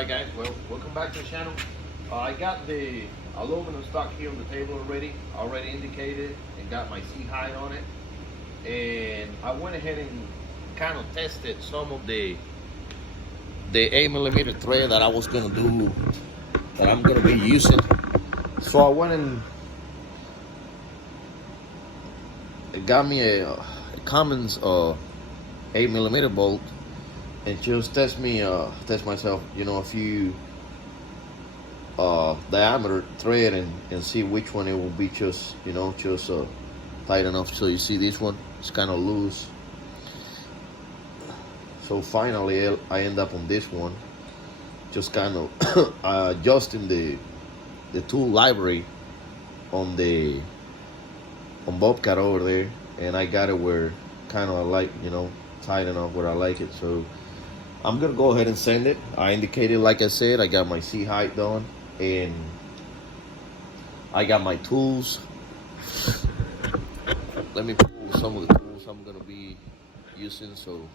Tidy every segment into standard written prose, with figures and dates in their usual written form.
Alright guys, well, welcome back to the channel. I got the aluminum stock here on the table already indicated, and got my C height on it. And I went ahead and kind of tested some of the 8mm thread that I was gonna do, that I'm gonna be using. So I went and got me a Cummins 8mm bolt, and just test myself, a few diameter thread, and see which one it will be just tight enough. So you see this one, it's kind of loose. So finally I end up on this one, just kind of adjusting the tool library on Bobcat over there, and I got it where kind of like tight enough where I like it. So I'm gonna go ahead and send it. I indicated, like I said, I got my C height done, and I got my tools. Let me pull some of the tools I'm gonna be using. So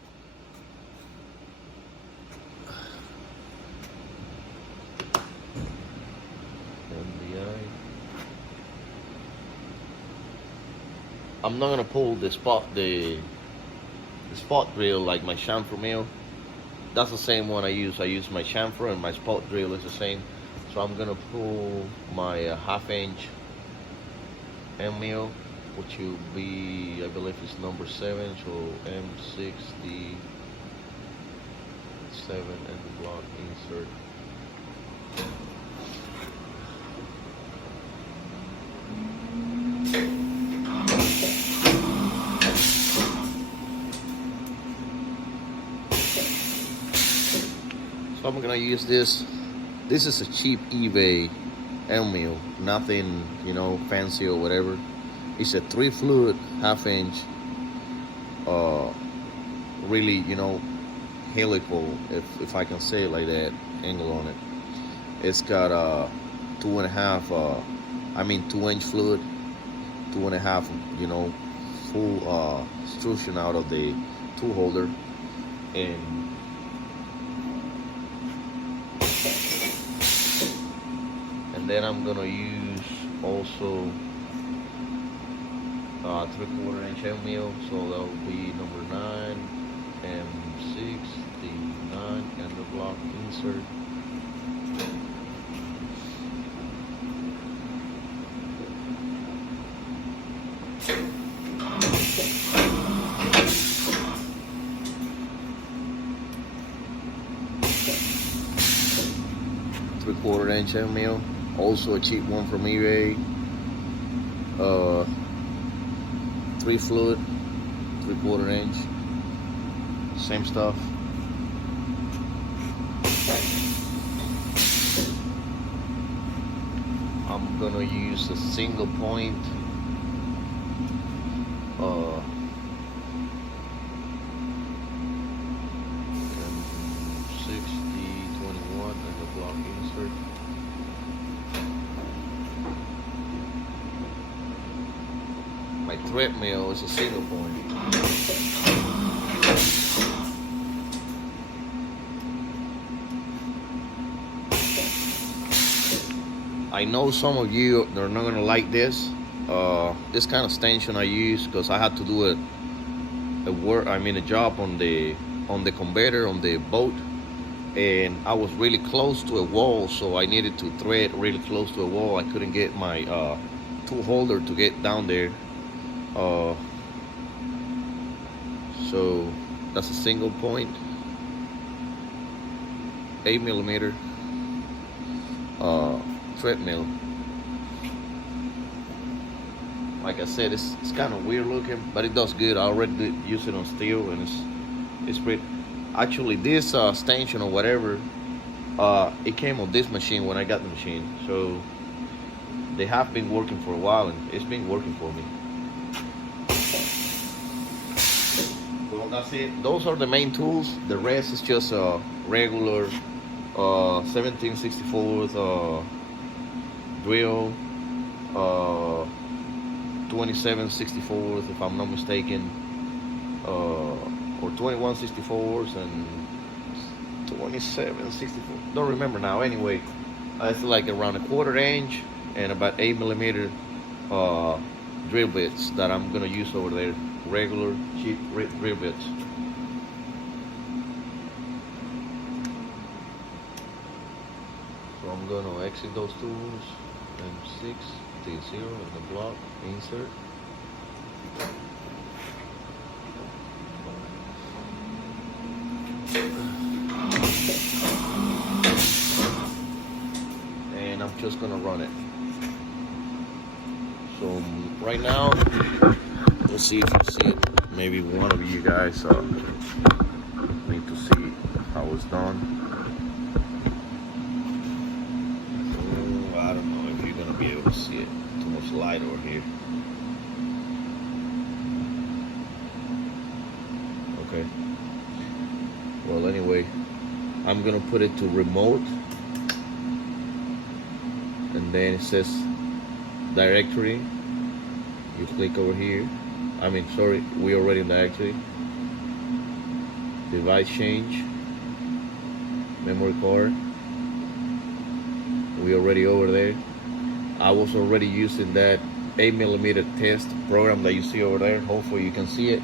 I'm not gonna pull the spot drill like my chamfer mill. That's the same one I use. I use my chamfer, and my spot drill is the same. So I'm gonna pull my half-inch M mill, which will be, I believe it's number 7, so M67, and the block insert. So I'm gonna use this. This is a cheap eBay M mill, nothing fancy or whatever. It's a 3 fluid half-inch, really helical, if I can say it like that, angle on it. It's got a 2.5 2-inch fluid, 2.5 full extrusion out of the tool holder, and then I'm gonna use also 3/4 inch M mill, so that will be number 9, M69, and the block insert. Three-quarter inch M mill, also a cheap one from eBay. 3 fluid, 3/4 inch, same stuff. I'm gonna use a single point, 60/21, and the block insert. My thread mill is a single point. I know some of you are not gonna like this kind of stanchion I use, because I had to do a job on the conveyor on the boat, and I was really close to a wall, so I needed to thread really close to a wall. I couldn't get my tool holder to get down there. So that's a single point, 8mm thread mill. Like I said, it's kind of weird looking, but it does good. I already did use it on steel, and it's pretty. Actually, this stanchion or whatever, it came on this machine when I got the machine, so they have been working for a while, and it's been working for me. Well, that's it. Those are the main tools. The rest is just a regular 17/64 drill, 27/64 if I'm not mistaken, or 21/64 and 2764. Don't remember now. Anyway, it's like around a 1/4 inch and about 8mm drill bits that I'm gonna use over there. Regular cheap drill bits. So I'm gonna exit those tools. M6, T0 in the block, insert. And I'm just gonna run it. So right now, let's see if you see it. Maybe one of you guys need to see how it's done. I don't know if you're gonna be able to see it. Too much light over here. Okay. Well, anyway, I'm gonna put it to remote, and then it says directory. You click over here. I mean, sorry, we already in directory. Device change, memory card. We already over there. I was already using that 8mm test program that you see over there. Hopefully you can see it.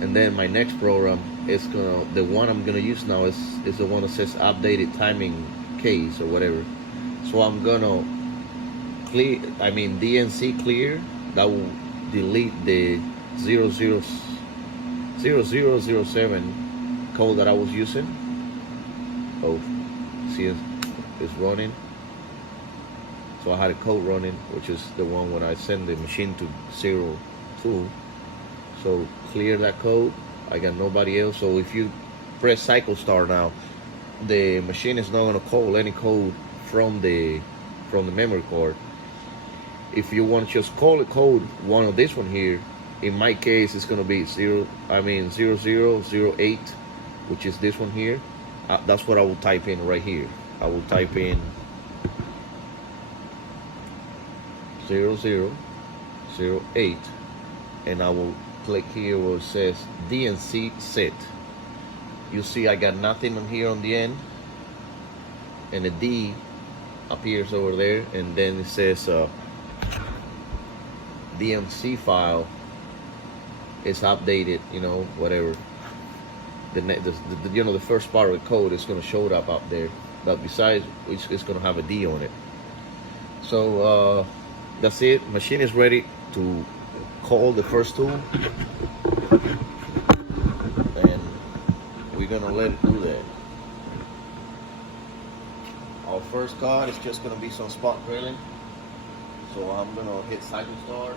And then my next program is the one I'm gonna use now is the one that says updated timing case or whatever. So I'm gonna clear, DNC clear. That will delete the 0007 code that I was using. Oh, see, it's running. So I had a code running, which is the one when I send the machine to 02. So clear that code. I got nobody else. So if you press cycle start now, the machine is not gonna call any code from the memory card. If you want to just call a code, one of this one here, in my case it's gonna be 0008, which is this one here. That's what I will type in right here. I will type in 0008, and I will click here where it says DNC set. You see I got nothing on here on the end, and a D appears over there, and then it says DMC file is updated, whatever. The first part of the code is going to show it up there, but besides it's going to have a D on it. So that's it. Machine is ready to call the first tool, and we're going to let it do that. Our first card is just going to be some spot drilling, so I'm going to hit cycle start.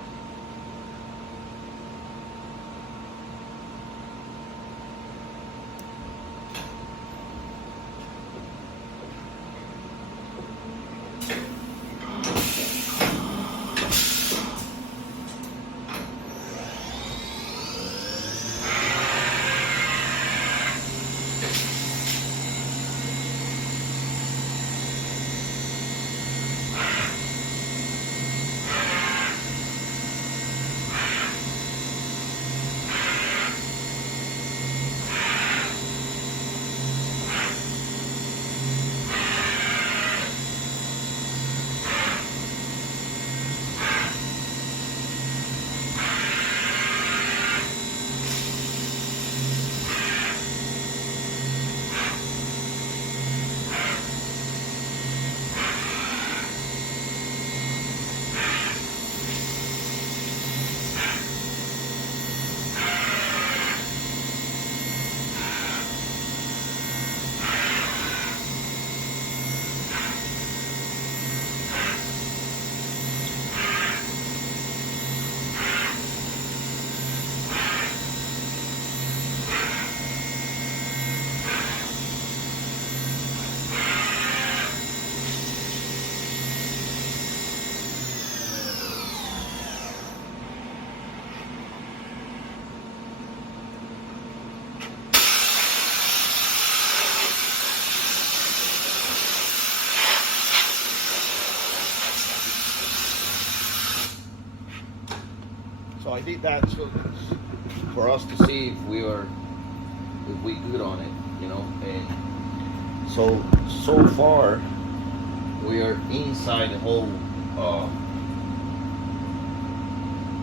So I did that. So for us to see if we good on it, you know. And so far we are inside the whole,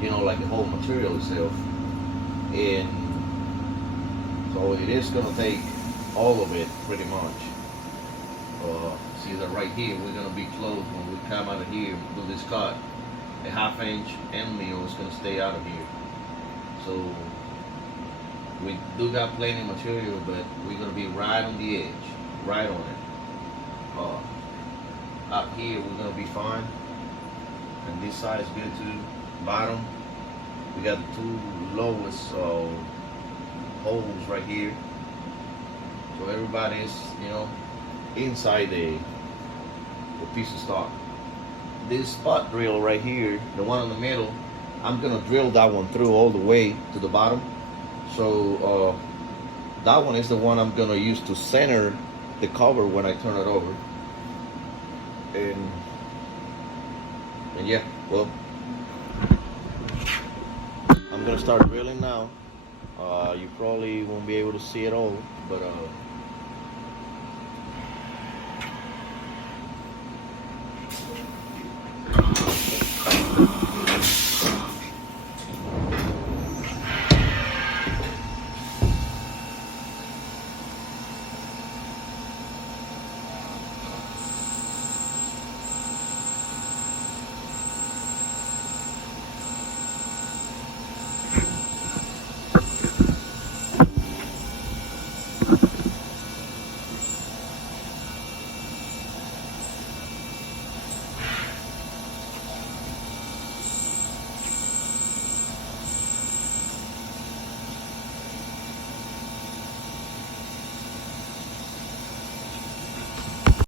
you know, like the whole material itself, and so it is gonna take all of it pretty much. See that right here, we're gonna be closed when we come out of here, do this cut. A 1/2 inch end mill is gonna stay out of here. So we do got plenty of material, but we're gonna be right on the edge, right on it. Up here we're gonna be fine, and this side is good too. Bottom, we got the 2 lowest holes right here, so everybody is, you know, inside the piece of stock. This spot drill right here, the one in the middle, I'm gonna drill that one through all the way to the bottom. So that one is the one I'm gonna use to center the cover when I turn it over. And yeah, well, I'm gonna start drilling now. You probably won't be able to see it all, but